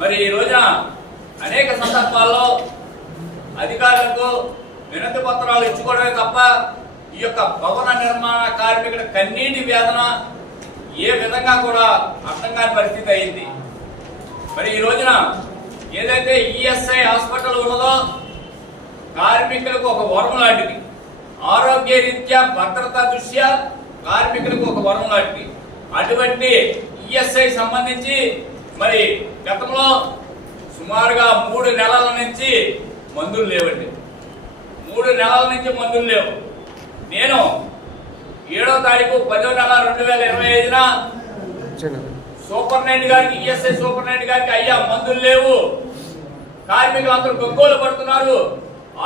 మరి ఈ రోజున అనేక సందర్భాల్లో అధికారులకు వినతి పత్రాలు ఇచ్చుకోవడమే తప్ప ఈ యొక్క భవన నిర్మాణ కార్మికుల కన్నీటి వేదన ఏ విధంగా కూడా అర్థం కాని పరిస్థితి అయింది. మరి ఈ రోజున ఏదైతే ఈఎస్ఐ హాస్పిటల్ ఉన్నదో కార్మికులకు ఒక వరం లాంటిది, ఆరోగ్య రీత్యా భద్రతా దృష్ట్యా కార్మికులకు ఒక వరం లాంటిది. అటువంటి ఈఎస్ఐ సంబంధించి మరి గతంలో సుమారుగా 3 నెలల నుంచి మందులు లేవండి. 3 నెలల నుంచి మందులు లేవు. నేను 7వ తారీఖు 10వ నెల 2025న సూపరింటెండెంట్ గారికి, ఈఎస్ఐ సూపరింటెండెంట్ గారికి, అయ్యా మందులు లేవు, కార్మికులు అందరూ గొగ్గోలు పడుతున్నారు,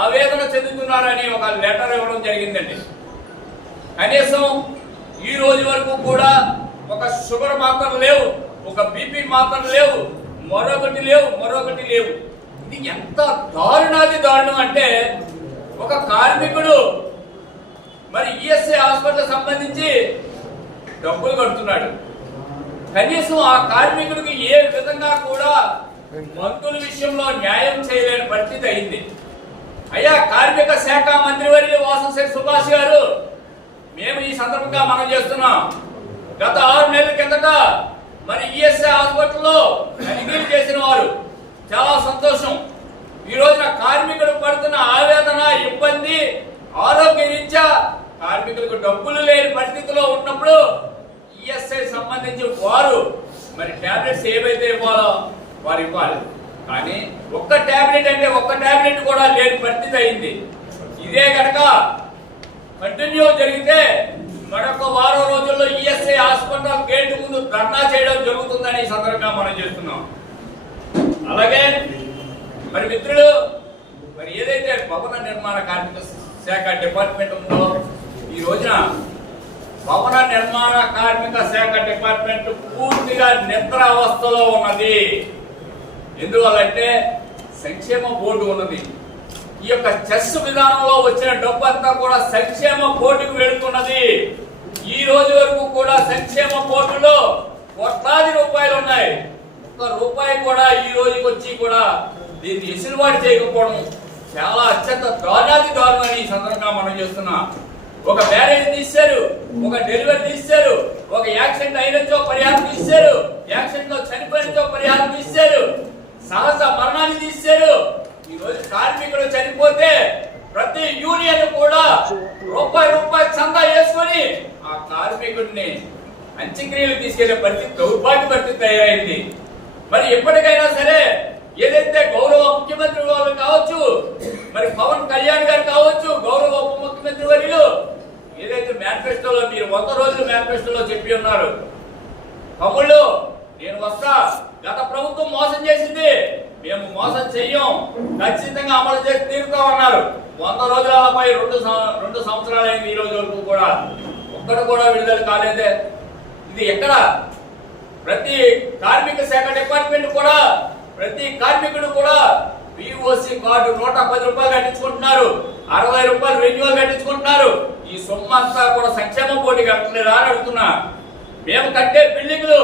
ఆవేదన చెందుతున్నారు అని ఒక లెటర్ ఇవ్వడం జరిగిందండి. కనీసం ఈ రోజు వరకు కూడా ఒక షుగర్ మాత్రలు లేవు, ఒక బీపీ మాత్రలు లేవు, మరొకటి లేవు. ఇది ఎంత దారుణాది దారుణం అంటే ఒక కార్మికుడు మరి ఈఎస్ఐ హాస్పిటల్ సంబంధించి డబ్బులు కడుతున్నాడు, కనీసం ఆ కార్మికుడికి ఏ విధంగా కూడా మందుల విషయంలో న్యాయం చేయలేని పరిస్థితి అయింది. అయ్యా కార్మిక శాఖ మంత్రివర్యులు వాసంశెట్టి సుభాష్ గారు, మేము ఈ సందర్భంగా మనం చేస్తున్నాం. గత 6 నెలల కిందట మరి ఈఎస్ఐ హాస్పిటల్లో తనిఖీలు చేసిన వారు, చాలా సంతోషం. ఈ రోజున కార్మికులు పడుతున్న ఆవేదన, ఇబ్బంది, ఆరోగ్య రీత్యా కార్మికులకు డబ్బులు లేని పరిస్థితిలో ఉన్నప్పుడు ఈఎస్ఐ సంబంధించి వారు మరి టాబ్లెట్స్ ఏవైతే ఇవ్వాలో వారు ఇవ్వాలి. కానీ ఒక్క టాబ్లెట్ కూడా లేని పరిస్థితి అయింది. ఇదే కనుక కంటిన్యూ జరిగితే మరొక వారం రోజుల్లో ఈఎస్ఐ హాస్పిటల్ గేటు ముందు ధర్నా చేయడం జరుగుతుందని ఈ సందర్భంగా మనం చేస్తున్నాం. అలాగే మరి మిత్రులు, మరి ఏదైతే భవన నిర్మాణ కార్మిక శాఖ డిపార్ట్మెంట్ ఉందో ఈ రోజున భవన నిర్మాణ కార్మిక శాఖ డిపార్ట్మెంట్ పూర్తిగా నిద్రావస్థలో ఉన్నది. ఎందువల్లంటే సంక్షేమ బోర్డు ఉన్నది. ఈ యొక్క చెస్ విధానంలో వచ్చిన డబ్బు అంతా కూడా సంక్షేమ బోర్డుకు వెళుతున్నది. ఈ రోజు వరకు కూడా సంక్షేమ బోర్డులో కోట్లాది రూపాయలు ఉన్నాయి. 1 రూపాయి కూడా ఈ రోజుకి వచ్చి కూడా దీన్ని ఎసులుబాటు చేయకపోవడం చాలా అత్యంత దారుణం అని ఈ సందర్భంగా మనం చేస్తున్నాం. ఒక మ్యారేజ్ తీశారు, ఒక డెలివరీ తీశారు, ఒక యాక్సిడెంట్ అయినచో పరిహారం తీశారు, యాక్సిడెంట్ లో చనిపోయినచో పరిహారం తీశారు, సహజ మరణాన్ని తీశారు. ఈ రోజు కార్మికుడు చనిపోతే ప్రతి యూనియన్ కూడా రూపాయి చందా వేసుకొని ఆ కార్మికుడిని అంత్యక్రియలు తీసుకెళ్లే పరిస్థితి, దౌర్భాగ్య పరిస్థితి తయారైంది. మరి ఎప్పటికైనా సరే ఏదైతే గౌరవ ముఖ్యమంత్రి వాళ్ళు కావచ్చు, మరి పవన్ కళ్యాణ్ గారు కావచ్చు, గౌరవ ఉప ముఖ్యమంత్రి వర్యులు ఏదైతే మేనిఫెస్టోలో మీరు 100 రోజులు మేనిఫెస్టోలో చెప్పి ఉన్నారు, తమ్ముళ్ళు నేను వస్తా, గత ప్రభుత్వం మోసం చేసింది, మేము మోసం చెయ్యం, ఖచ్చితంగా అమలు చేసి తీరుతామన్నారు. 100 రోజులపై 2 సంవత్సరాలు అయింది. ఈ రోజు వరకు కూడా ఒక్కడు కూడా విడుదల కాలేదే. ఇది ఎక్కడ? ప్రతి కార్మిక శాఖ డిపార్ట్మెంట్ కూడా, ప్రతి కార్మికుడు కూడా పిఓసి కార్డు 110 రూపాయలు కట్టించుకుంటున్నారు, 60 రూపాయలు రెన్యువల్ కట్టించుకుంటున్నారు. ఈ సొమ్ము అంతా కూడా సంక్షేమ బోర్డు కట్టలేదా అని అడుగుతున్నా. మేము కట్టే బిల్డింగ్లు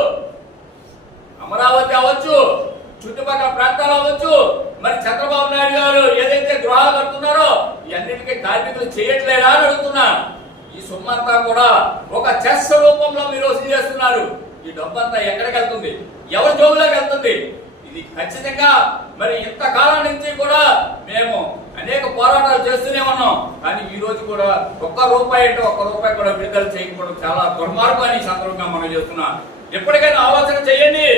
అమరావతి అవ్వచ్చు, చుట్టుపక్కల ప్రాంతాలు అవ్వచ్చు, మరి చంద్రబాబు నాయుడు గారు ఏదైతే గృహాలు కడుతున్నారో ఇవన్నిటికీ కార్మికులు చేయట్లేదా అని అడుగుతున్నా. ఈ సొమ్ము అంతా కూడా ఒక చెస్ రూపంలో మీరు వసూలు చేస్తున్నారు. ఈ డబ్బు అంతా ఎక్కడికి వెళ్తుంది? ఎవరి జోబులోకి వెళ్తుంది? ఇది ఖచ్చితంగా మరి ఇంతకాలం నుంచి కూడా మేము అనేక పోరాటాలు చేస్తూనే ఉన్నాం. కానీ ఈ రోజు కూడా 1 రూపాయి అంటే 1 రూపాయి కూడా విడుదల చేయకపోవడం చాలా దుర్మార్గం అని సందర్భంగా మనం చేస్తున్నాం. ఎప్పటికైనా ఆలోచన చేయండి.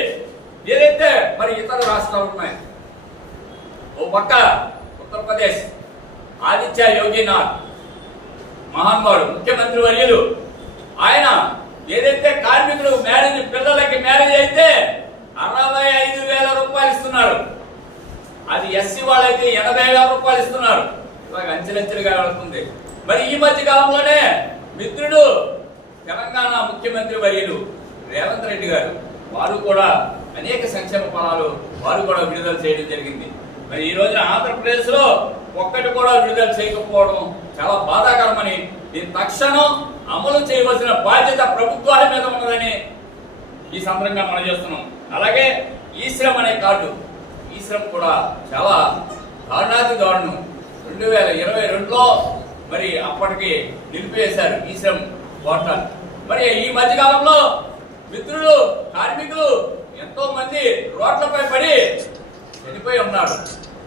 ఏదైతే మరి ఇతర రాష్ట్రాలు ఉన్నాయి, ఓ పక్క ఉత్తరప్రదేశ్ ఆదిత్య యోగినాథ్ మహానుభావుడు ముఖ్యమంత్రి వర్యులు, ఆయన ఏదైతే కార్మికులు పిల్లలకి మ్యారేజ్ అయితే 65,000 రూపాయలు ఇస్తున్నారు. అది ఎస్సీ వాళ్ళైతే 80,000 రూపాయలు ఇస్తున్నారు. ఇలాగ అంచెలంచెలుగా వెళుతుంది. మరి ఈ మధ్య కాలంలోనే మిత్రుడు తెలంగాణ ముఖ్యమంత్రి వర్యులు రేవంత్ రెడ్డి గారు, వారు కూడా అనేక సంక్షేమ ఫలాలు వారు కూడా విడుదల చేయడం జరిగింది. మరి ఈ రోజున ఆంధ్రప్రదేశ్ లో ఒక్కటి కూడా విడుదల చేయకపోవడం చాలా బాధాకరమని, దీని తక్షణం అమలు చేయవలసిన బాధ్యత ప్రభుత్వాల మీద ఉన్నదని ఈ సందర్భంగా మనం చేస్తున్నాం. అలాగే ఈ శ్రమ్ అనే కార్డు, ఈ శ్రమ్ కూడా చాలా దారుణాతి దారుణం. 2022లో మరి అప్పటికి నిలిపివేశారు ఈ శ్రమ్ పోర్టల్. మరి ఈ మధ్యకాలంలో మిత్రులు కార్మికులు ఎంతో మంది రోడ్లపై పడి చనిపోయి ఉన్నారు.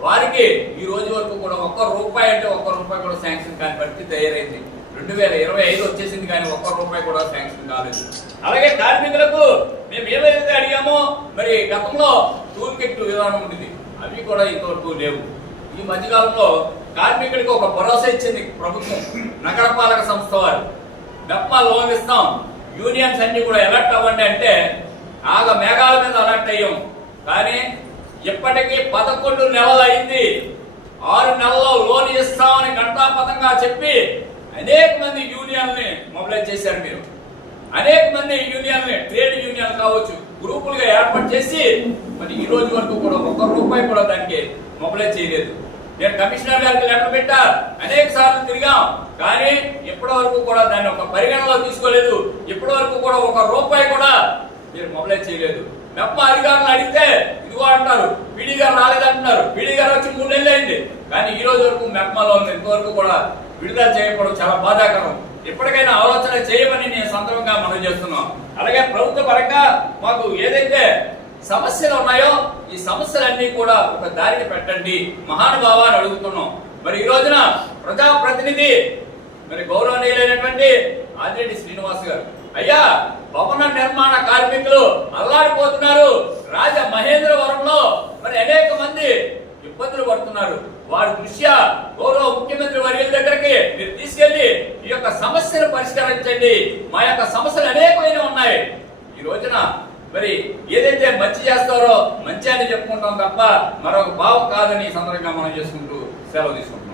వారికి ఈ రోజు వరకు కూడా ₹1 అంటే ₹1 కూడా శాంక్షన్ కాని పరిస్థితి తయారైంది. 2025 వచ్చేసింది కానీ ₹1 కూడా శాంక్షన్ కాలేదు. అలాగే కార్మికులకు మేము ఏవైతే అడిగామో మరి గతంలో టూల్ కిట్ విధానం ఉండేది, అవి కూడా ఇంతవరకు లేవు. ఈ మధ్యకాలంలో కార్మికుడికి ఒక భరోసా ఇచ్చింది ప్రభుత్వం, నగరపాలక సంస్థ వారు. మెప్మా లోన్ ఇస్తాం, యూనియన్స్ అన్ని కూడా అలర్ట్ అవ్వండి అంటే మేఘాల మీద అలర్ట్ అయ్యాం. కానీ ఇప్పటికీ 11 నెలలు అయింది. 6 నెలల్లో లోన్ ఇస్తామని ఘంటాపథంగా చెప్పి అనేక మంది యూనియన్ని మొబిలైజ్ చేశారు. మీరు అనేక మంది యూనియన్ని, ట్రేడ్ యూనియన్ కావచ్చు, గ్రూపులుగా ఏర్పాటు చేసి మరి ఈ రోజు వరకు కూడా ₹1 కూడా దానికి మొబిలైజ్ చేయలేదు. నేను కమిషనర్ గారికి లెటర్ పెట్టా, అనేక సార్లు తిరిగాం, కానీ ఇప్పటి వరకు కూడా దాన్ని ఒక పరిగణలో తీసుకోలేదు. ఇప్పటి వరకు కూడా ₹1 కూడా మీరు మొబిలైజ్ చేయలేదు. మెప్మా అధికారులు అడిగితే ఇదిగో అంటారు, పీడీ గారు రాలేదంటున్నారు. పీడీ గారు వచ్చి 3 నెలలు అయింది, కానీ ఈ రోజు వరకు మెప్మాలో ఉంది ఇంతవరకు కూడా విడుదల చేయకపోవడం చాలా బాధాకరం. ఇప్పటికైనా ఆలోచన చేయమని నేను సందర్భంగా మనం చేస్తున్నాం. అలాగే ప్రభుత్వ పరంగా మాకు ఏదైతే సమస్యలు ఉన్నాయో ఈ సమస్యలన్నీ కూడా ఒక దారిని పెట్టండి మహానుభావ అని అడుగుతున్నాం. మరి ఈ రోజున ప్రజాప్రతినిధి మరి గౌరవనీయులైనటువంటి ఆదిరెడ్డి శ్రీనివాస్ గారు, అయ్యా భవన నిర్మాణ కార్మికులు అల్లాడిపోతున్నారు. మహేంద్రవరంలో మరి అనేక మంది ఇబ్బందులు పడుతున్నారు. వారి దృష్ట్యా గౌరవ ముఖ్యమంత్రి వర్యుల దగ్గరికి మీరు తీసుకెళ్లి ఈ యొక్క సమస్యను పరిష్కరించండి. మా యొక్క సమస్యలు అనేకమైన ఉన్నాయి. ఈ రోజున మరి ఏదైతే మంచి చేస్తారో మంచి అని చెప్పుకుంటాం తప్ప మరొక భావం కాదని ఈ సందర్భంగా మనం చేసుకుంటూ సెలవు తీసుకుంటున్నాం.